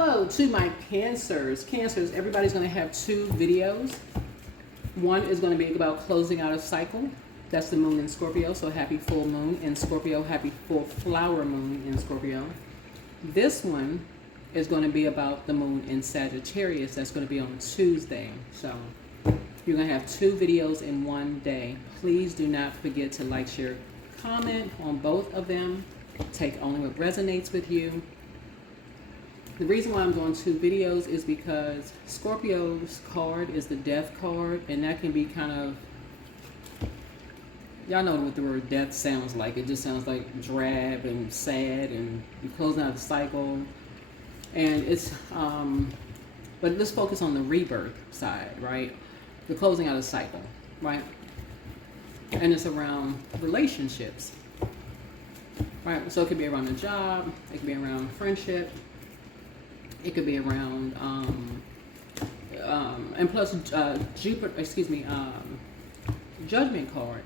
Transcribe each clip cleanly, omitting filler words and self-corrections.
Hello to my Cancers. Cancers, everybody's going to have two videos. One is going to be about closing out a cycle. That's the moon in Scorpio, so happy full moon in Scorpio, happy full flower moon in Scorpio. This one is going to be about the moon in Sagittarius. That's going to be on Tuesday. So you're going to have two videos in one day. Please do not forget to like, share, comment on both of them. Take only what resonates with you. The reason why I'm doing two videos is because Scorpio's card is the death card, and that can be kind of, y'all know what the word death sounds like. It just sounds like drab and sad, and you're closing out the cycle. And it's, but let's focus on the rebirth side, right? The closing out a cycle, right? And it's around relationships, right? So it could be around a job, it could be around friendship, it could be around, and plus Judgment card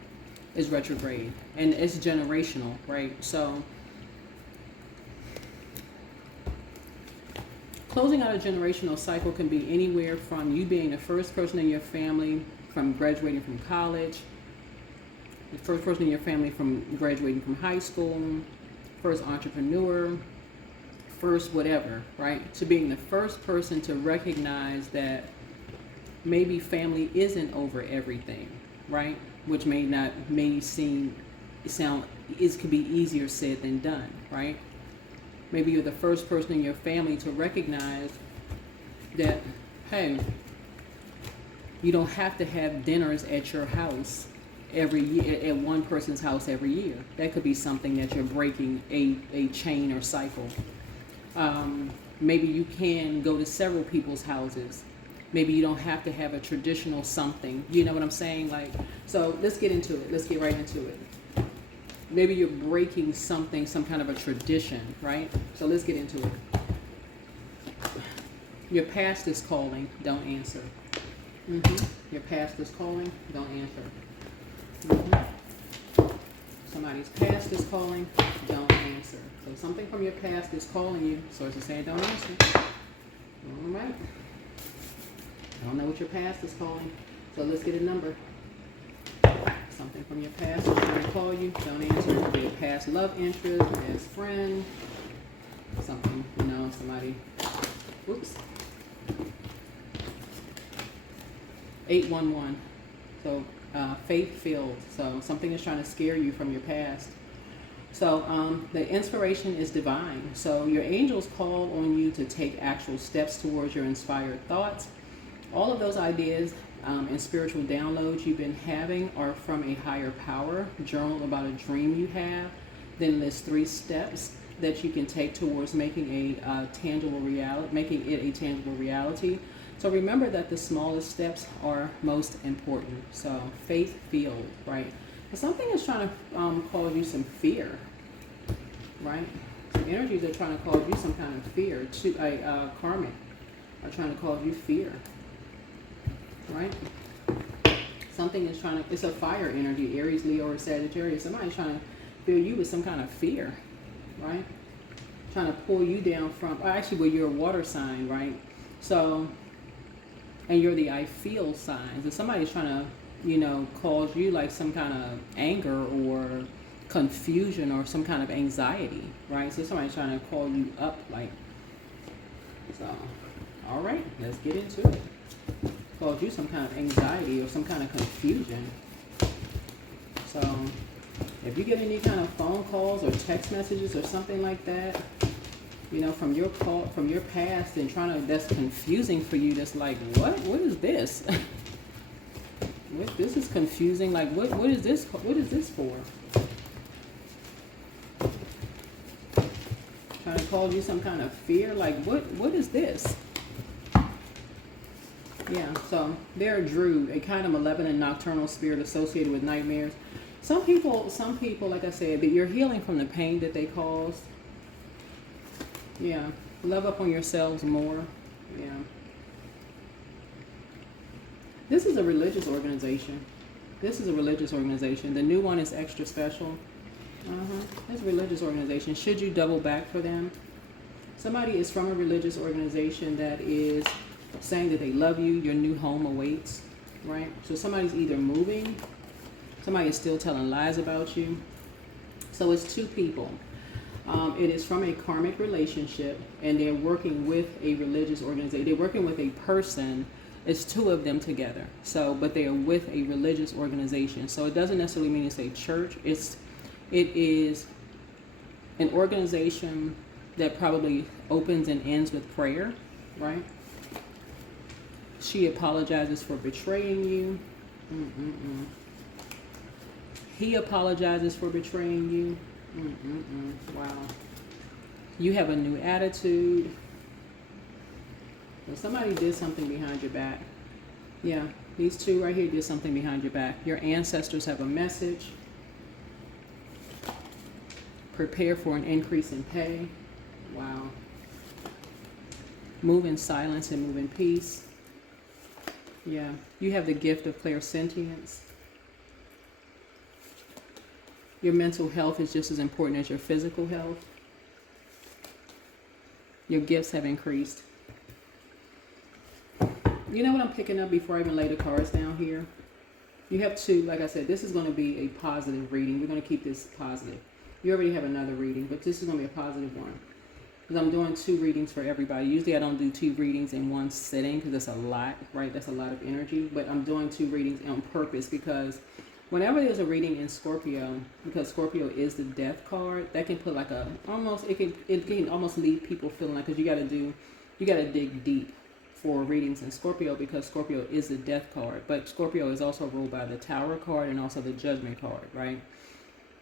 is retrograde, and it's generational, right? So closing out a generational cycle can be anywhere from you being the first person in your family from graduating from college, the first person in your family from graduating from high school, first entrepreneur, first whatever, right? To being the first person to recognize that maybe family isn't over everything, right? Which may sound, it could be easier said than done, right? Maybe you're the first person in your family to recognize that, hey, you don't have to have dinners at your house every year, at one person's house every year. That could be something that you're breaking a chain or cycle. Maybe you can go to several people's houses. Maybe you don't have to have a traditional something. You know what I'm saying? Like, so let's get into it. Let's get right into it. Maybe you're breaking something, some kind of a tradition, right? So let's get into it. Your past is calling, don't answer. Your past is calling, don't answer. Somebody's past is calling, don't answer. So something from your past is calling you. Source is saying don't answer. All right. I don't know what your past is calling. So let's get a number. Something from your past is trying to call you. Don't answer. It could be a past love interest, past friend. Something, you know, somebody. Whoops. 811. So faith-filled. So something is trying to scare you from your past. So the inspiration is divine. So your angels call on you to take actual steps towards your inspired thoughts. All of those ideas and spiritual downloads you've been having are from a higher power. Journal about a dream you have. Then list 3 steps that you can take towards making a tangible reality, making it a tangible reality. So remember that the smallest steps are most important. So faith-filled, right? Something is trying to cause you some fear, right? Some energies are trying to cause you some kind of fear. Karmic are trying to cause you fear, right? Something is trying to, it's a fire energy, Aries, Leo, or Sagittarius. Somebody's trying to fill you with some kind of fear, right? Trying to pull you down from, actually, well, you're a water sign, right? So, and you're the I feel sign. So somebody's trying to, you know, cause you like some kind of anger or confusion or some kind of anxiety, right? So somebody's trying to call you up, like, so, all right, let's get into it. Cause you some kind of anxiety or some kind of confusion. So if you get any kind of phone calls or text messages or something like that, you know, from your past and that's confusing for you, that's like, what is this? This is confusing. Like, what is this? What is this for? Trying to cause you some kind of fear. Like, what is this? Yeah. So they're a Druid, a kind of malevolent nocturnal spirit associated with nightmares. Some people, like I said, that you're healing from the pain that they caused. Yeah. Love up on yourselves more. Yeah. This is a religious organization. The new one is extra special. It's a religious organization. Should you double back for them? Somebody is from a religious organization that is saying that they love you. Your new home awaits, right? So somebody's either moving, somebody is still telling lies about you. So it's two people. It is from a karmic relationship, and they're working with a religious organization. They're working with a person. It's two of them together. So, but they are with a religious organization. So it doesn't necessarily mean it's a church. It is an organization that probably opens and ends with prayer, right? She apologizes for betraying you. He apologizes for betraying you. Wow. You have a new attitude. So somebody did something behind your back. Yeah, these two right here did something behind your back. Your ancestors have a message. Prepare for an increase in pay. Wow. Move in silence and move in peace. Yeah, you have the gift of clairsentience. Your mental health is just as important as your physical health. Your gifts have increased. You know what I'm picking up before I even lay the cards down here? You have two, like I said, this is going to be a positive reading. We're going to keep this positive. You already have another reading, but this is going to be a positive one. Because I'm doing two readings for everybody. Usually I don't do two readings in one sitting because that's a lot, right? That's a lot of energy. But I'm doing two readings on purpose because whenever there's a reading in Scorpio, because Scorpio is the death card, that can put like a, almost, it can almost leave people feeling like, because you got to dig deep for readings in Scorpio, because Scorpio is the death card. But Scorpio is also ruled by the Tower card and also the Judgment card, right?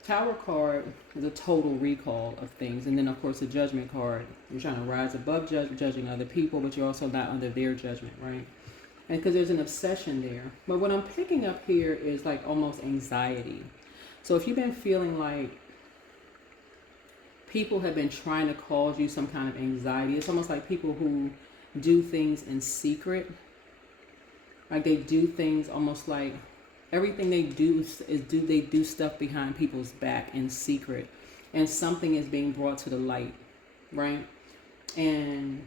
Tower card is a total recall of things. And then, of course, the Judgment card, you're trying to rise above judging other people, but you're also not under their judgment, right? And because there's an obsession there. But what I'm picking up here is like almost anxiety. So if you've been feeling like people have been trying to cause you some kind of anxiety, it's almost like people who do things in secret. Like they do things almost like everything they do they do stuff behind people's back in secret. And something is being brought to the light, right? And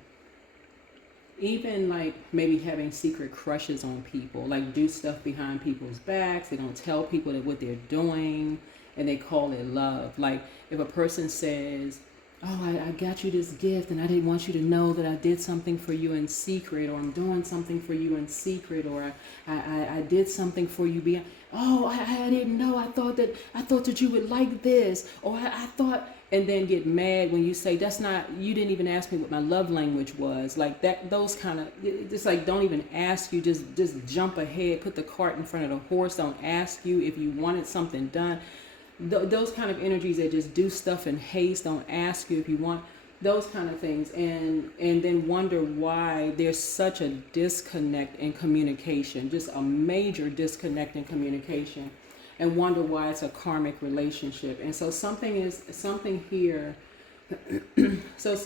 even like maybe having secret crushes on people, like do stuff behind people's backs. They don't tell people that what they're doing, and they call it love. Like if a person says, oh, I got you this gift and I didn't want you to know that I did something for you in secret, or I'm doing something for you in secret, or I did something for you beyond, oh, I didn't know, I thought that you would like this, or I thought, and then get mad when you say, that's not, you didn't even ask me what my love language was. Like that, those kind of, it's like, don't even ask you, just jump ahead, put the cart in front of the horse, don't ask you if you wanted something done. Those kind of energies that just do stuff in haste, don't ask you if you want, those kind of things, and then wonder why there's such a disconnect in communication, just a major disconnect in communication, and wonder why it's a karmic relationship. And so something here. So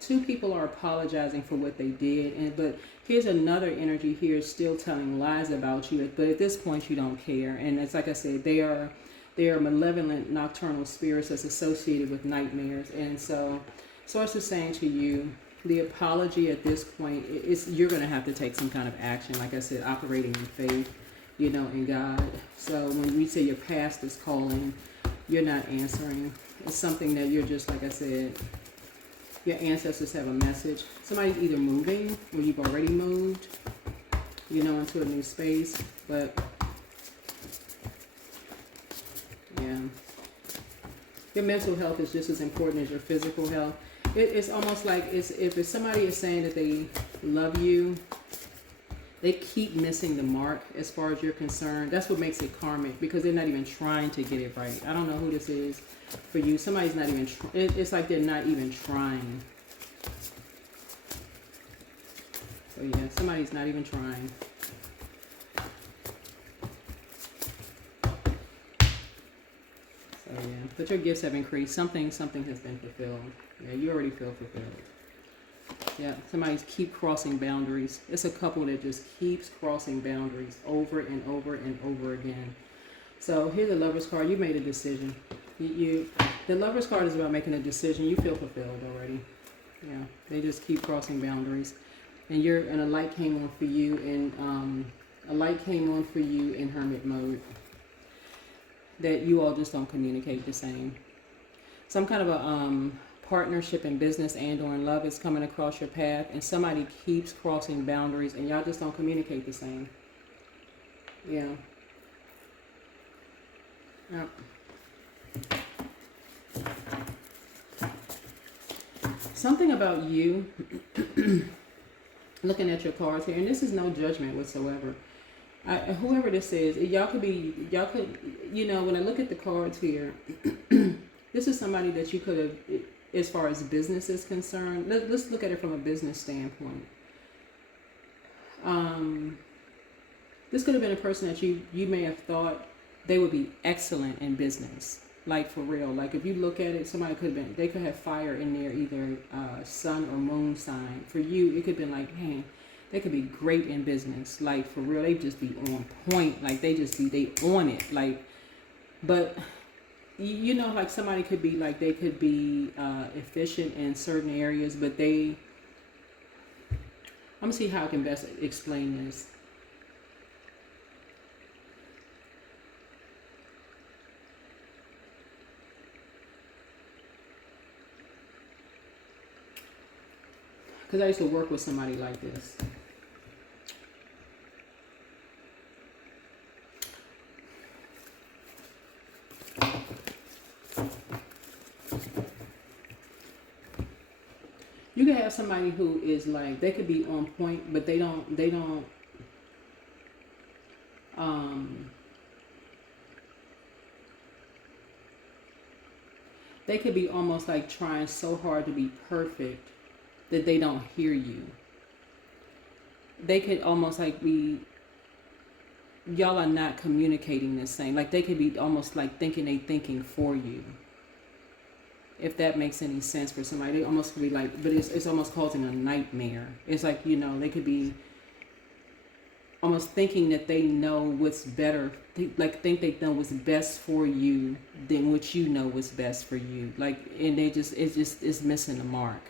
two people are apologizing for what they did, but here's another energy here still telling lies about you, but at this point you don't care. And it's like I said, they are malevolent nocturnal spirits that's associated with nightmares. And so Source is saying to you, the apology at this point, you're going to have to take some kind of action. Like I said, operating in faith, in God. So when we say your past is calling, you're not answering. It's something that you're just, like I said, your ancestors have a message. Somebody's either moving or you've already moved, into a new space. But yeah, your mental health is just as important as your physical health. It's almost like if somebody is saying that they love you, they keep missing the mark as far as you're concerned. That's what makes it karmic, because they're not even trying to get it right. I don't know who this is for you. Somebody's not even, it's like they're not even trying. So yeah, somebody's not even trying. So yeah, but your gifts have increased. Something has been fulfilled. Yeah, you already feel fulfilled. Yeah, somebody's keep crossing boundaries. It's a couple that just keeps crossing boundaries over and over and over again. So here's the Lover's card. You made a decision. The Lover's card is about making a decision. You feel fulfilled already. Yeah, they just keep crossing boundaries. And a light came on for you, and a light came on for you in hermit mode. That you all just don't communicate the same. Some kind of a partnership in business and or in love is coming across your path, and somebody keeps crossing boundaries, and y'all just don't communicate the same. Yeah. Yep. Something about you, looking at your cards here, and this is no judgment whatsoever. Whoever this is, y'all could, when I look at the cards here, this is somebody that you could have, as far as business is concerned, let's look at it from a business standpoint. This could have been a person that you may have thought they would be excellent in business. Like, for real. Like, if you look at it, they could have fire in their either sun or moon sign. For you, it could have been like, man, they could be great in business. Like, for real, they just be on point. Like, they on it. Like, but, like somebody could be like, they could be efficient in certain areas, but I'm going to see how I can best explain this. Because I used to work with somebody like this. You can have somebody who is like, they could be on point, but they could be almost like trying so hard to be perfect that they don't hear you. They could almost like y'all are not communicating the same. Like, they could be almost like thinking for you. If that makes any sense for somebody. They almost could be like, but it's almost causing a nightmare. It's like, they could be almost thinking that they know what's better. Think they know what's best for you than what you know what's best for you. Like, and it's missing the mark.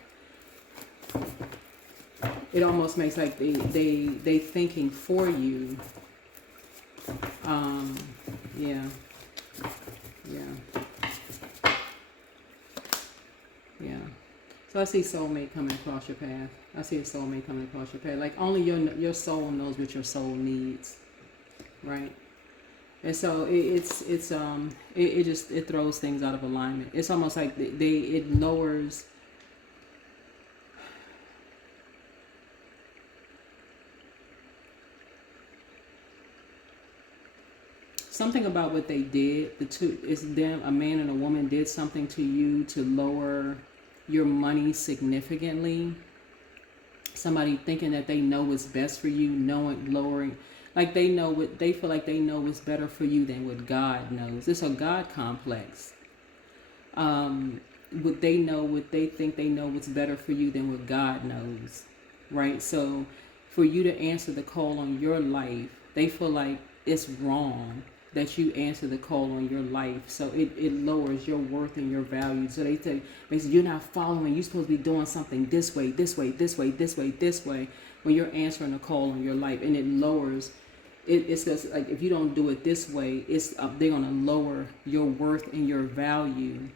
It almost makes like they thinking for you. Yeah. So I see soulmate coming across your path. I see a soulmate coming across your path. Like, only your soul knows what your soul needs, right? And so it throws things out of alignment. It's almost like it lowers. Something about what they did, a man and a woman did something to you to lower your money significantly. Somebody thinking that they know what's best for you, lowering, like they feel like they know what's better for you than what God knows. It's a God complex. What they think they know what's better for you than what God knows, right? So for you to answer the call on your life, they feel like it's wrong that you answer the call on your life. So it lowers your worth and your value. So they say, basically, you're not following. You're supposed to be doing something this way, when you're answering a call on your life. And it lowers, it's just like, if you don't do it this way, they're going to lower your worth and your value.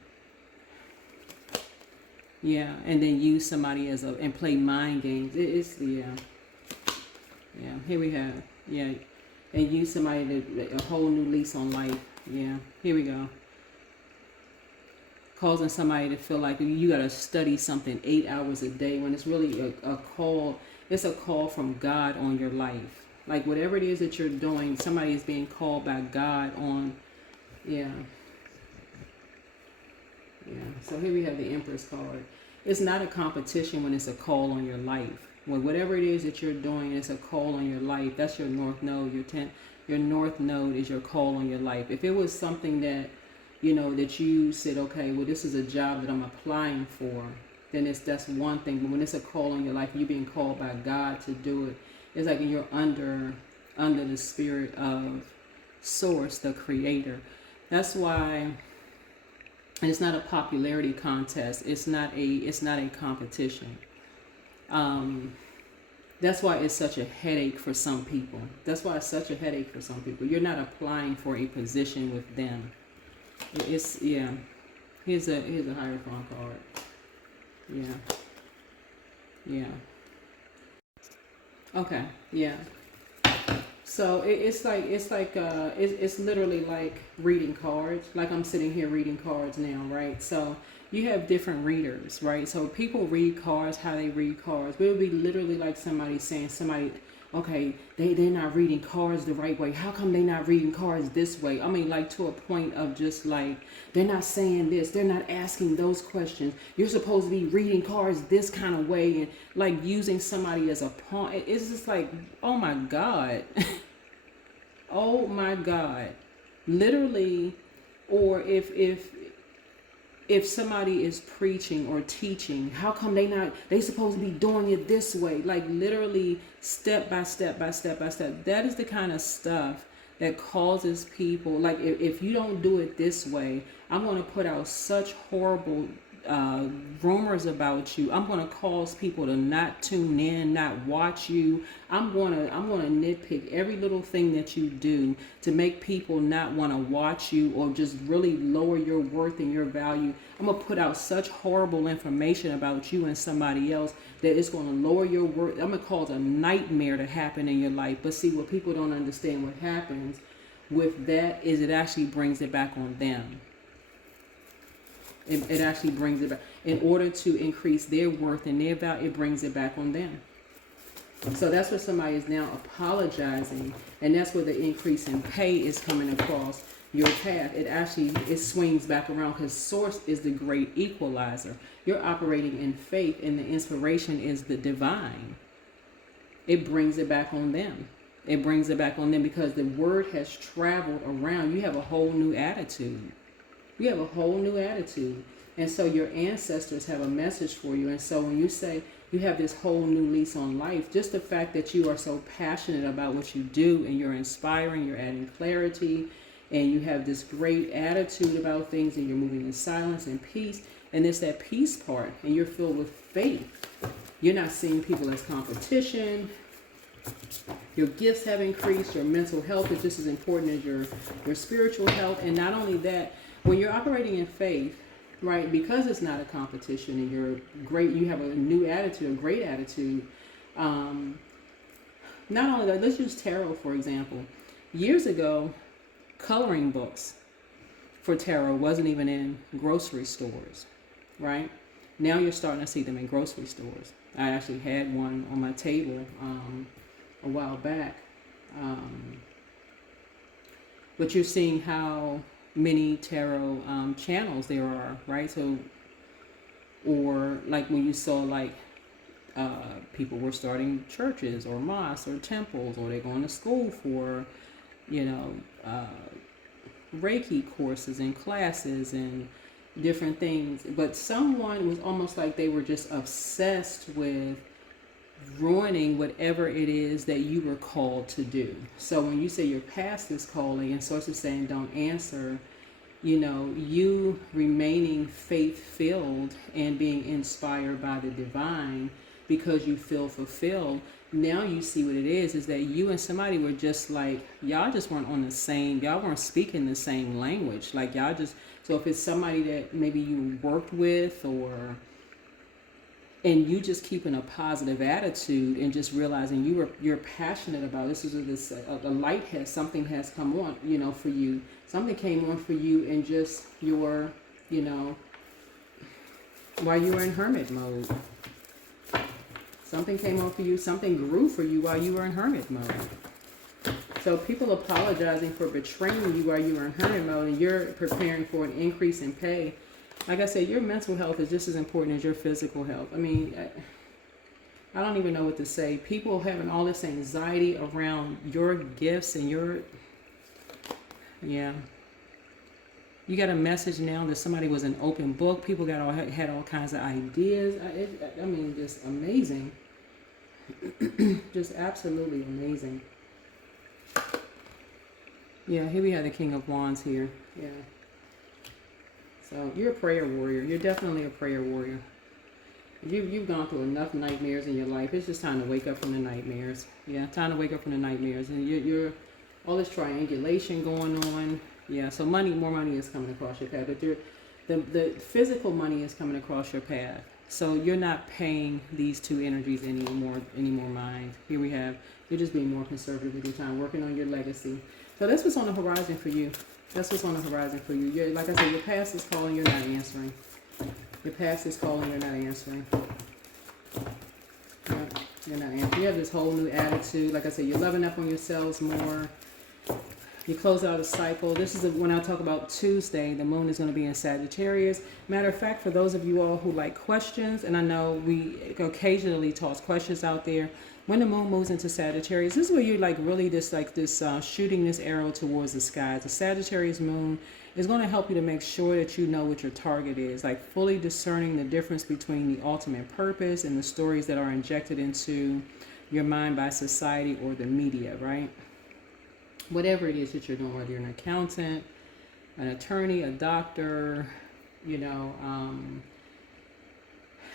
Yeah, and then use somebody and play mind games. Yeah, here we have, and use somebody a whole new lease on life. Yeah, here we go. Causing somebody to feel like you got to study something 8 hours a day, when it's really a call. It's a call from God on your life. Like, whatever it is that you're doing, somebody is being called by God on. Yeah. So here we have the Empress card. It's not a competition when it's a call on your life. When whatever it is that you're doing, it's a call on your life. That's your north node. Your north node is your call on your life. If it was something that, that you said, okay, well, this is a job that I'm applying for, then that's one thing. But when it's a call on your life, you're being called by God to do it. It's like you're under the spirit of Source, the Creator. That's why And it's not a popularity contest. It's not a competition. Um, that's why it's such a headache for some people. That's why it's such a headache for some people. You're not applying for a position with them. It's yeah. Here's a Hierophant card. Yeah. Yeah. Okay. Yeah. So it's literally like reading cards. Like I'm sitting here reading cards now, right? So you have different readers, right? So people read cards how they read cards. It would be literally like somebody saying okay, they're not reading cards the right way. How come they not reading cards this way? I mean, like to a point of just like they're not saying this, they're not asking those questions. You're supposed to be reading cards this kind of way, and like using somebody as a pawn. It's just like, oh my God. Oh my God. Literally, or if somebody is preaching or teaching, how come they supposed to be doing it this way? Like literally step by step by step by step. That is the kind of stuff that causes people, like if you don't do it this way, I'm going to put out such horrible rumors about you. I'm going to cause people to not tune in, not watch you. I'm going to nitpick every little thing that you do to make people not want to watch you or just really lower your worth and your value. I'm going to put out such horrible information about you and somebody else that it's going to lower your worth. I'm going to cause a nightmare to happen in your life. But see, what people don't understand, what happens with that is it actually brings it back on them. It actually brings it back. In order to increase their worth and their value, it brings it back on them. So that's what somebody is now apologizing. And that's where the increase in pay is coming across your path. It swings back around because source is the great equalizer. You're operating in faith and the inspiration is the divine. It brings it back on them. It brings it back on them because the word has traveled around. You have a whole new attitude. You have a whole new attitude. And so your ancestors have a message for you. And so when you say you have this whole new lease on life, just the fact that you are so passionate about what you do and you're inspiring, you're adding clarity, and you have this great attitude about things and you're moving in silence and peace. And it's that peace part and you're filled with faith. You're not seeing people as competition. Your gifts have increased. Your mental health is just as important as your spiritual health. And not only that, when you're operating in faith, right, because it's not a competition and you're great, you have a new attitude, a great attitude. Not only that, let's use tarot, for example. Years ago, coloring books for tarot wasn't even in grocery stores, right? Now you're starting to see them in grocery stores. I actually had one on my table a while back. But you're seeing how many tarot channels there are, right? So, or like when you saw like people were starting churches or mosques or temples, or they're going to school for, Reiki courses and classes and different things. But someone was almost like they were just obsessed with ruining whatever it is that you were called to do. So when you say you're past this calling and source is saying don't answer, you remaining faith-filled and being inspired by the divine because you feel fulfilled. Now you see what it is that you and somebody were just like, y'all just weren't y'all weren't speaking the same language. Like y'all just, so if it's somebody that maybe you worked with and you just keeping a positive attitude and just realizing you're passionate about this. A light something has come on, for you. Something came on for you in just your, while you were in hermit mode. Something came on for you. Something grew for you while you were in hermit mode. So people apologizing for betraying you while you were in hermit mode and you're preparing for an increase in pay. Like I said, your mental health is just as important as your physical health. I mean, I don't even know what to say. People having all this anxiety around your gifts and yeah. You got a message now that somebody was an open book. People had all kinds of ideas. Just amazing. Just absolutely amazing. Yeah, here we have the King of Wands here. Yeah. So you're a prayer warrior. You're definitely a prayer warrior. You've gone through enough nightmares in your life. It's just time to wake up from the nightmares. Yeah, time to wake up from the nightmares. And you're all this triangulation going on. Yeah, so more money is coming across your path. But the physical money is coming across your path. So you're not paying these two energies any more mind. Here we have, you're just being more conservative with your time, working on your legacy. So that's what's on the horizon for you. That's what's on the horizon for you. Like I said, your past is calling, you're not answering. Your past is calling, you're not answering. You're not answering. You have this whole new attitude. Like I said, you're loving up on yourselves more. You close out a cycle. This is when I talk about Tuesday. The moon is going to be in Sagittarius. Matter of fact, for those of you all who like questions, and I know we occasionally toss questions out there, when the moon moves into Sagittarius, this is where you're like really just like this shooting this arrow towards the sky. The Sagittarius moon is going to help you to make sure that you know what your target is, like fully discerning the difference between the ultimate purpose and the stories that are injected into your mind by society or the media, right? Whatever it is that you're doing, whether you're an accountant, an attorney, a doctor,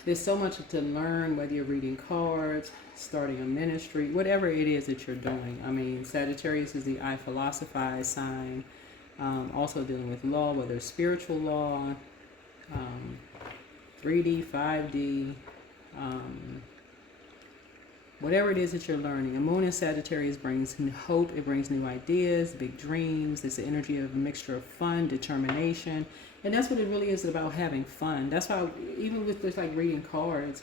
there's so much to learn, whether you're reading cards, starting a ministry, whatever it is that you're doing. I mean, Sagittarius is the I philosophize sign, also dealing with law, whether it's spiritual law, 3D, 5D, whatever it is that you're learning. A moon in Sagittarius brings hope. It brings new ideas, big dreams. It's the energy of a mixture of fun, determination. And that's what it really is about, having fun. That's why even with just like reading cards,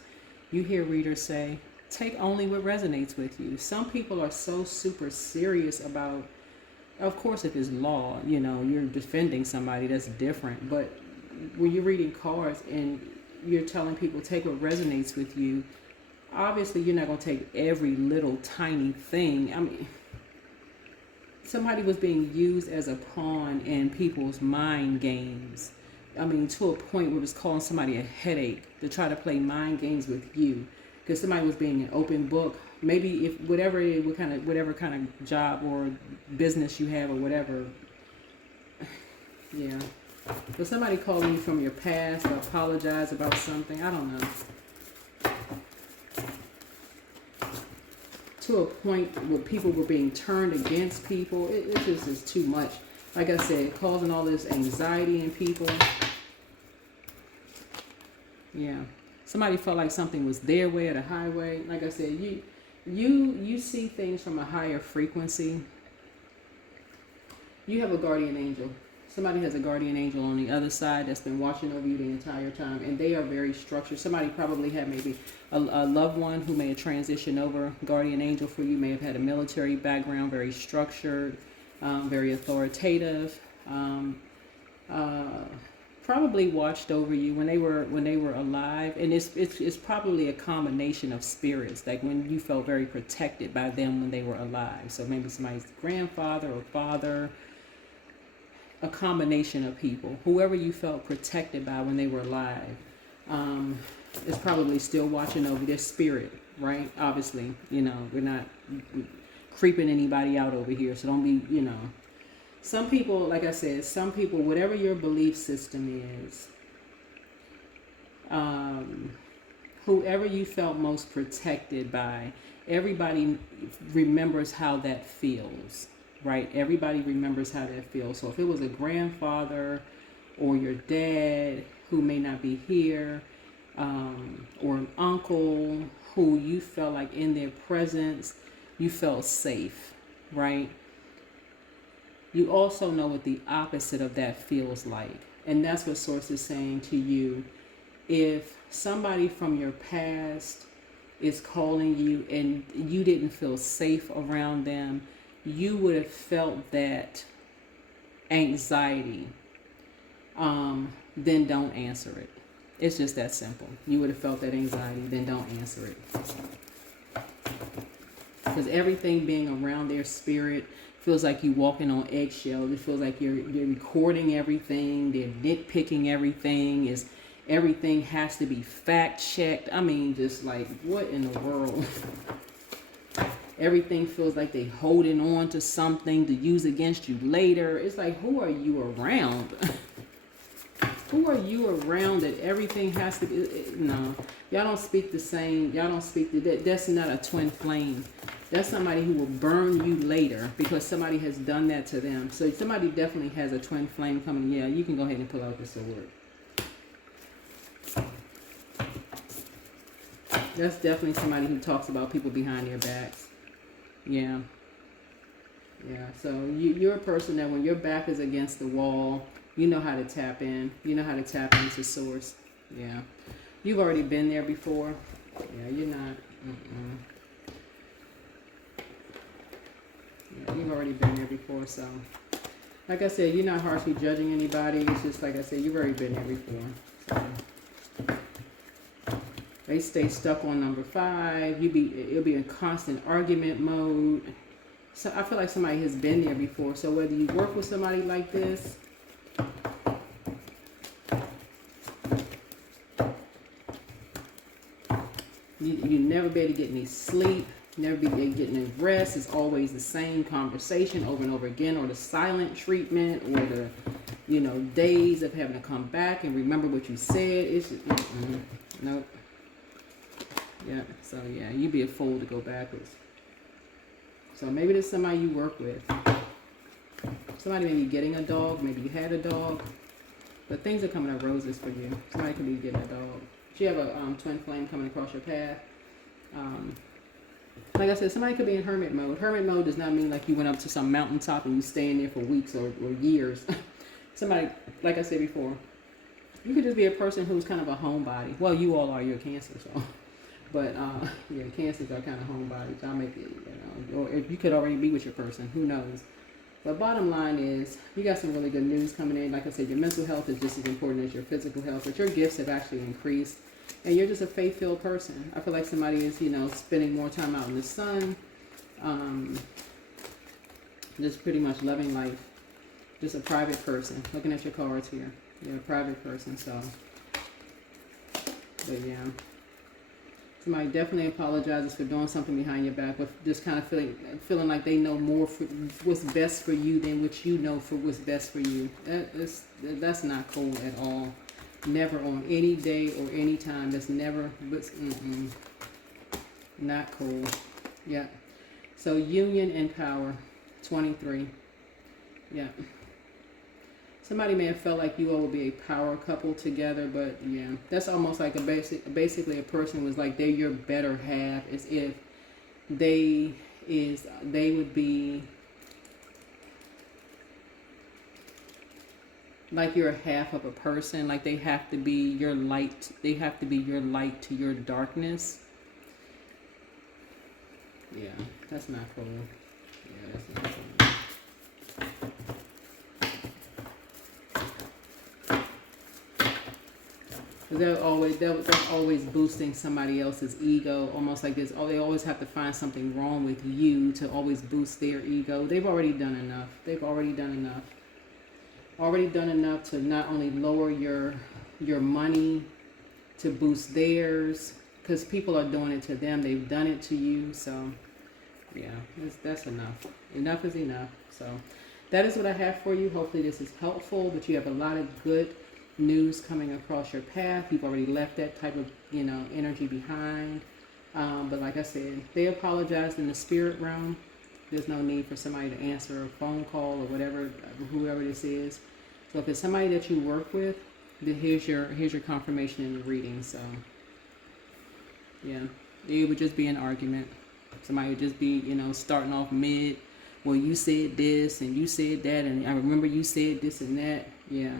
you hear readers say, take only what resonates with you. Some people are so super serious about, of course, if it's law, you're defending somebody, that's different. But when you're reading cards and you're telling people, take what resonates with you, obviously you're not going to take every little tiny thing. I mean, somebody was being used as a pawn in people's mind games. I mean, to a point where it was causing somebody a headache to try to play mind games with you, because somebody was being an open book. Maybe if whatever kind of job or business you have or whatever. Yeah. But somebody calling you from your past or apologize about something, I don't know. To a point where people were being turned against people. It just is too much. Like I said, causing all this anxiety in people. Yeah. Somebody felt like something was their way or the highway. Like I said, you see things from a higher frequency. You have a guardian angel. Somebody has a guardian angel on the other side that's been watching over you the entire time, and they are very structured. Somebody probably had maybe a loved one who may have transitioned over. Guardian angel for you may have had a military background, very structured, very authoritative. Probably watched over you when they were alive, and it's probably a combination of spirits, like when you felt very protected by them when they were alive. So maybe somebody's grandfather or father. A combination of people, whoever you felt protected by when they were alive, is probably still watching over their spirit, right? Obviously, we're not creeping anybody out over here, so don't be, some people, like I said, whatever your belief system is, whoever you felt most protected by, everybody remembers how that feels. Right? Everybody remembers how that feels. So if it was a grandfather or your dad who may not be here, or an uncle who you felt like in their presence, you felt safe, right? You also know what the opposite of that feels like. And that's what Source is saying to you. If somebody from your past is calling you and you didn't feel safe around them, you would have felt that anxiety, then don't answer it. It's just that simple. You would have felt that anxiety, then don't answer it. Because everything being around their spirit feels like you walking on eggshells. It feels like you're recording everything. They're nitpicking everything. Everything has to be fact checked. I mean, just like, what in the world? Everything feels like they holding on to something to use against you later. It's like, who are you around? Who are you around that everything has to be? No, y'all don't speak the same. Y'all don't speak that. That's not a twin flame. That's somebody who will burn you later because somebody has done that to them. So somebody definitely has a twin flame coming. Yeah, you can go ahead and pull out the sword. That's definitely somebody who talks about people behind their backs. Yeah. Yeah, so you're a person that when your back is against the wall, you know how to tap in. You know how to tap into source. Yeah. You've already been there before. Yeah, you're not. Yeah, you've already been there before, so. Like I said, you're not harshly judging anybody. It's just like I said, you've already been there before. So. They stay stuck on number 5. It'll be in constant argument mode. So I feel like somebody has been there before. So whether you work with somebody like this, you never be able to get any sleep, never be able to get any rest. It's always the same conversation over and over again, or the silent treatment, or the, days of having to come back and remember what you said. It's just, nope. Yeah, so yeah, you'd be a fool to go backwards. So maybe there's somebody you work with. Somebody may be getting a dog. Maybe you had a dog. But things are coming up roses for you. Somebody could be getting a dog. If you have a twin flame coming across your path. Like I said, somebody could be in hermit mode. Hermit mode does not mean like you went up to some mountaintop and you stay in there for weeks or years. Somebody, like I said before, you could just be a person who's kind of a homebody. Well, you all are. You're Cancer, so. But, yeah, Cancers are kind of homebodies. I'll make it, or if you could already be with your person, who knows. But bottom line is, you got some really good news coming in. Like I said, your mental health is just as important as your physical health, but your gifts have actually increased. And you're just a faith-filled person. I feel like somebody is, spending more time out in the sun. Just pretty much loving life. Just a private person. Looking at your cards here. You're a private person, so. But, yeah. Somebody definitely apologizes for doing something behind your back, with just kind of feeling like they know more for what's best for you than what you know for what's best for you. That's not cool at all. Never, on any day or any time. That's never. Not cool. Yeah. So union and power, 23. Yeah. Somebody may have felt like you all would be a power couple together, but yeah, that's almost like basically a person was like they're your better half, as if they would be like you're a half of a person, like they have to be your light. They have to be your light to your darkness. Yeah, that's not cool. Yeah, that's not cool. They're always boosting somebody else's ego, almost like this. Oh, they always have to find something wrong with you to always boost their ego. They've already done enough. They've already done enough. Already done enough to not only lower your money, to boost theirs, because people are doing it to them. They've done it to you. So, yeah, that's enough. Enough is enough. So, that is what I have for you. Hopefully, this is helpful. But you have a lot of good news coming across your path. You've already left that type of energy behind, but like I said, they apologized in the spirit realm. There's no need for somebody to answer a phone call or whatever, whoever this is. So if it's somebody that you work with, then here's your confirmation in the reading. So yeah, it would just be an argument. Somebody would just be starting off mid, well, you said this and you said that, and I remember you said this and that. Yeah,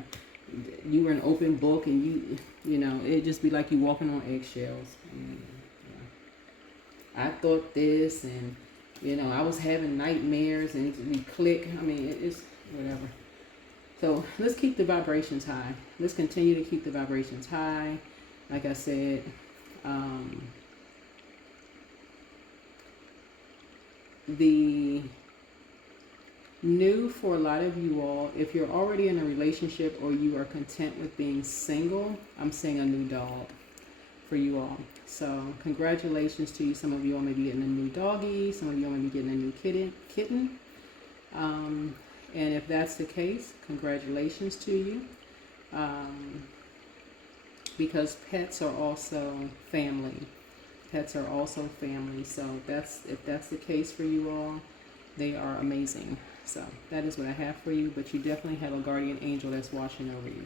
you were an open book, and it'd just be like you walking on eggshells. I thought this, and I was having nightmares, and we click. I mean, it's whatever. So let's keep the vibrations high. Let's continue to keep the vibrations high. Like I said, the new for a lot of you all, if you're already in a relationship or you are content with being single, I'm seeing a new dog for you all. So congratulations to you. Some of you all may be getting a new doggy. Some of you all may be getting a new kitten. And if that's the case, congratulations to you. Um, because pets are also family. Pets are also family. So if that's the case for you all, they are amazing. So that is what I have for you. But you definitely have a guardian angel that's watching over you.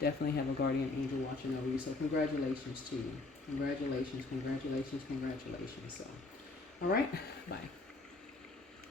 Definitely have a guardian angel watching over you. So congratulations to you. Congratulations, congratulations, congratulations. So, all right, bye.